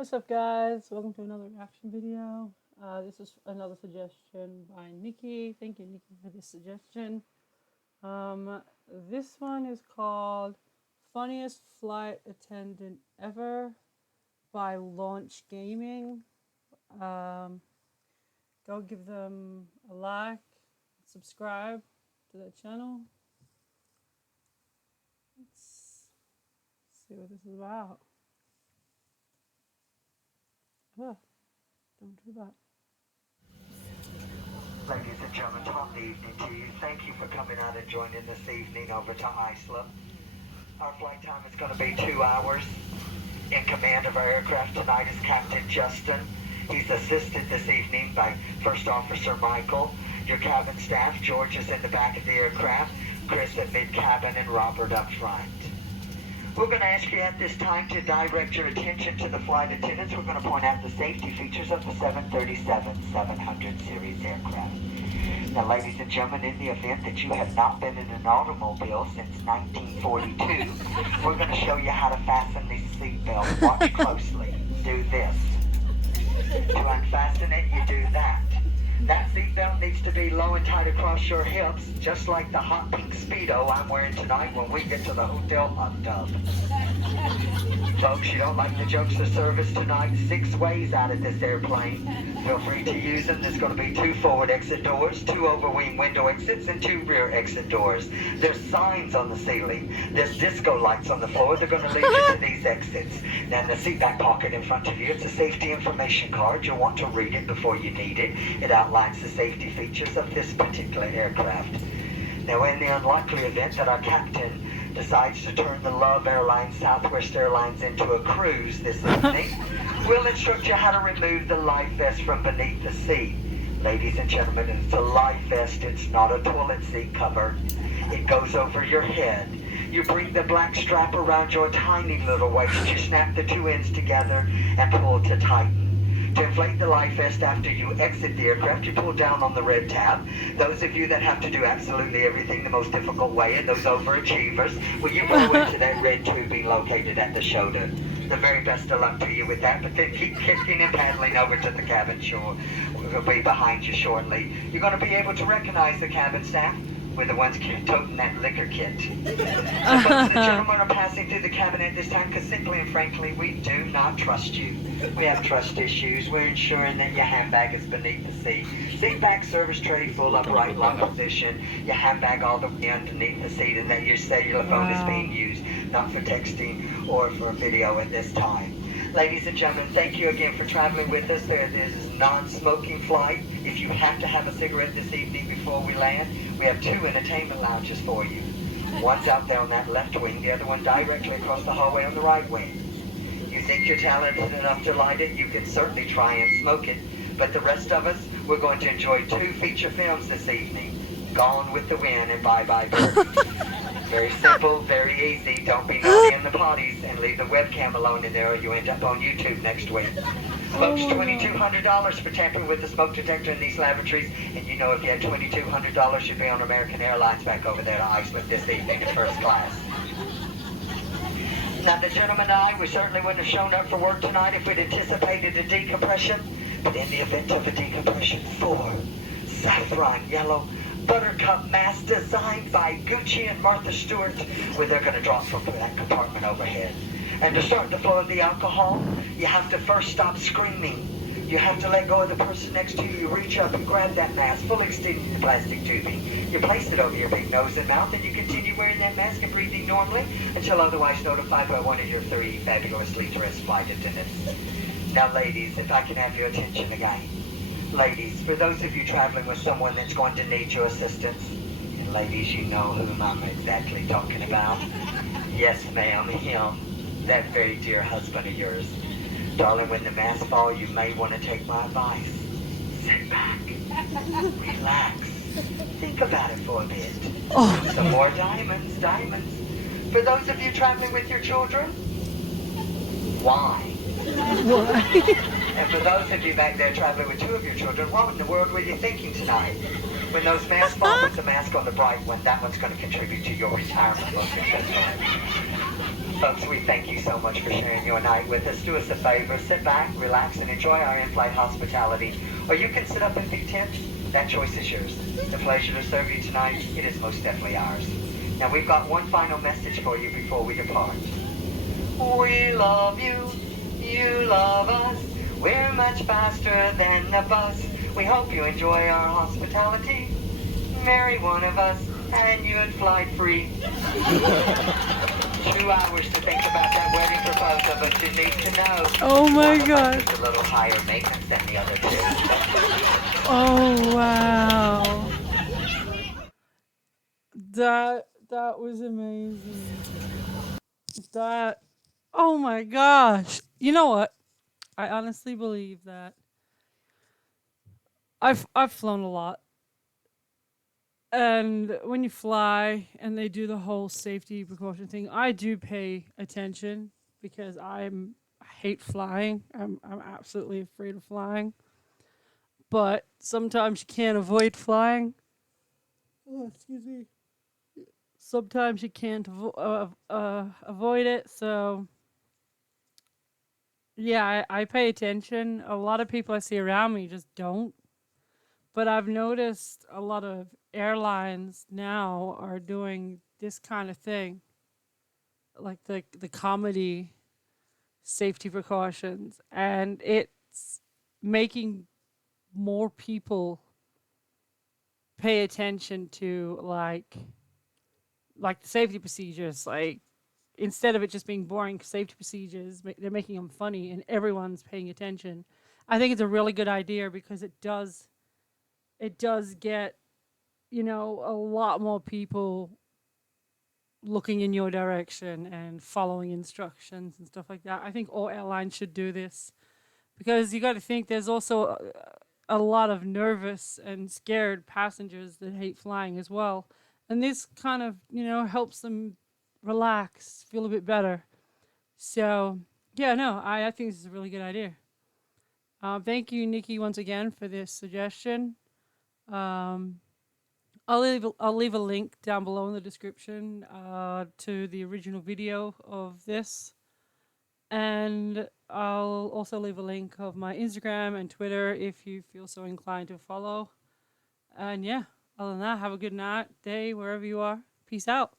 What's up, guys? Welcome to another reaction video. This is another suggestion by Nikki. Thank you, Nikki, for this suggestion. This one is called Funniest Flight Attendant Ever by Launch Gaming. Go give them a like, subscribe to their channel. Let's see what this is about. Oh, don't do that. Ladies and gentlemen, top evening to you. Thank you for coming out and joining this evening over to Iceland. Our flight time is going to be 2 hours. In command of our aircraft tonight is Captain Justin. He's assisted this evening by First Officer Michael. Your cabin staff, George is in the back of the aircraft, Chris at mid-cabin, and Robert up front. We're going to ask you at this time to direct your attention to the flight attendants. We're going to point out the safety features of the 737-700 series aircraft. Now, ladies and gentlemen, in the event that you have not been in an automobile since 1942, we're going to show you how to fasten these seatbelts. Watch closely. Do this. To unfasten it, you do that. That seatbelt needs to be low and tight across your hips, just like the hot pink Speedo I'm wearing tonight when we get to the hotel hot tub. Folks, you don't like the jokes of service tonight? 6 ways out of this airplane. Feel free to use them. There's going to be 2 forward exit doors, 2 overwing window exits, and 2 rear exit doors. There's signs on the ceiling. There's disco lights on the floor. They're going to lead you to these exits. Now, in the seat back pocket in front of you, it's a safety information card. You'll want to read it before you need it. It outlines the safety features of this particular aircraft. Now, in the unlikely event that our captain decides to turn the Love Airlines Southwest Airlines into a cruise this evening, we'll instruct you how to remove the life vest from beneath the seat. Ladies and gentlemen, it's a life vest. It's not a toilet seat cover. It goes over your head. You bring the black strap around your tiny little waist. You snap the 2 ends together and pull to tighten. To inflate the life vest after you exit the aircraft, you pull down on the red tab. Those of you that have to do absolutely everything the most difficult way, and those overachievers, will you blow into that red tubing located at the shoulder? The very best of luck to you with that, but then keep kicking and paddling over to the cabin shore. We'll be behind you shortly. You're going to be able to recognize the cabin staff. We're the ones toting that liquor kit. The folks and gentlemen are passing through the cabin at this time because simply and frankly, we do not trust you. We have trust issues. We're ensuring that your handbag is beneath the seat. Seat back service tray full upright lock position. Your handbag all the way underneath the seat, and that your cellular phone is being used, not for texting or for video at this time. Ladies and gentlemen, thank you again for traveling with us. There is a non-smoking flight. If you have to have a cigarette this evening before we land, we have 2 entertainment lounges for you. One's out there on that left wing, the other one directly across the hallway on the right wing. You think you're talented enough to light it, you can certainly try and smoke it. But the rest of us, we're going to enjoy 2 feature films this evening. Gone with the Wind and Bye Bye Birdie. Very simple, very easy. Don't be naughty in the potties and leave the webcam alone in there or you end up on YouTube next week. Folks, $2,200 for tampering with the smoke detector in these lavatories. And you know if you had $2,200, you'd be on American Airlines back over there to Iceland this evening in first class. Now, the gentleman and I, we certainly wouldn't have shown up for work tonight if we'd anticipated a decompression. But in the event of a decompression, 4 saffron yellow buttercup masks designed by Gucci and Martha Stewart, where they're going to drop from that compartment overhead. And to start the flow of the alcohol, you have to first stop screaming. You have to let go of the person next to you. You reach up and grab that mask, fully extending the plastic tubing. You place it over your big nose and mouth, and you continue wearing that mask and breathing normally until otherwise notified by one of your 3 fabulously dressed flight attendants. Now, ladies, if I can have your attention again. Ladies, for those of you traveling with someone that's going to need your assistance, and ladies, you know whom I'm exactly talking about. Yes, ma'am, him, that very dear husband of yours. Darling, when the masks fall, you may want to take my advice. Sit back, relax, think about it for a bit. Some more diamonds, diamonds. For those of you traveling with your children, why? And for those of you back there traveling with 2 of your children, what in the world were you thinking tonight? When those masks fall, put the mask on the bright one. That one's going to contribute to your retirement. Folks, we thank you so much for sharing your night with us. Do us a favor, sit back, relax, and enjoy our in-flight hospitality. Or you can sit up in big tents. That choice is yours. The pleasure to serve you tonight, it is most definitely ours. Now, we've got one final message for you before we depart. We love you, you love us. We're much faster than a bus. We hope you enjoy our hospitality. Marry one of us, and you'd fly free. 2 hours to think about that wedding proposal, but you need to know. Oh my God. It's a little higher maintenance than the other two. Oh wow. That was amazing. That, oh my gosh. You know what? I honestly believe that I've flown a lot. And when you fly and they do the whole safety precaution thing, I do pay attention because I hate flying. I'm absolutely afraid of flying. But sometimes you can't avoid flying. Oh, excuse me. Sometimes you can't avoid it. So yeah, I pay attention. A lot of people I see around me just don't. But I've noticed a lot of airlines now are doing this kind of thing, like the comedy safety precautions, and it's making more people pay attention to like the safety procedures. Like instead of it just being boring safety procedures, they're making them funny, and everyone's paying attention. I think it's a really good idea because it does get, a lot more people looking in your direction and following instructions and stuff like that. I think all airlines should do this because you got to think there's also a lot of nervous and scared passengers that hate flying as well. And this kind of, helps them relax, feel a bit better. So, yeah, no, I think this is a really good idea. Thank you, Nikki, once again for this suggestion. Um, I'll leave a link down below in the description to the original video of this, and I'll also leave a link of my Instagram and Twitter if you feel so inclined to follow. And yeah, other than that, have a good night, day, wherever you are. Peace out.